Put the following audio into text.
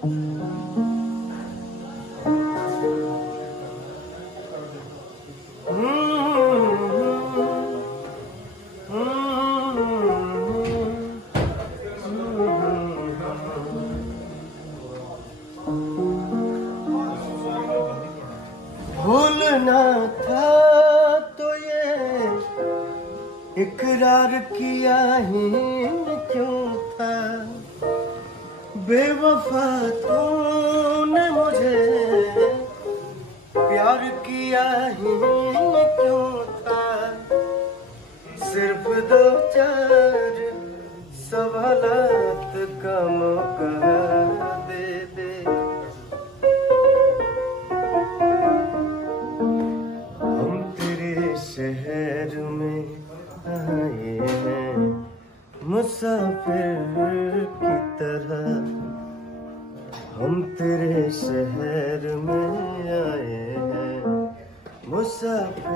भूलना था तो ये इकरार किया ही क्यों था। बेवफा तूने मुझे प्यार किया ही क्यों था। सिर्फ दो चार सवालात का मौका दे दे। हम तेरे शहर में आए हैं मुसाफिर की तरह। हम तेरे शहर में आए हैं मुसाफिर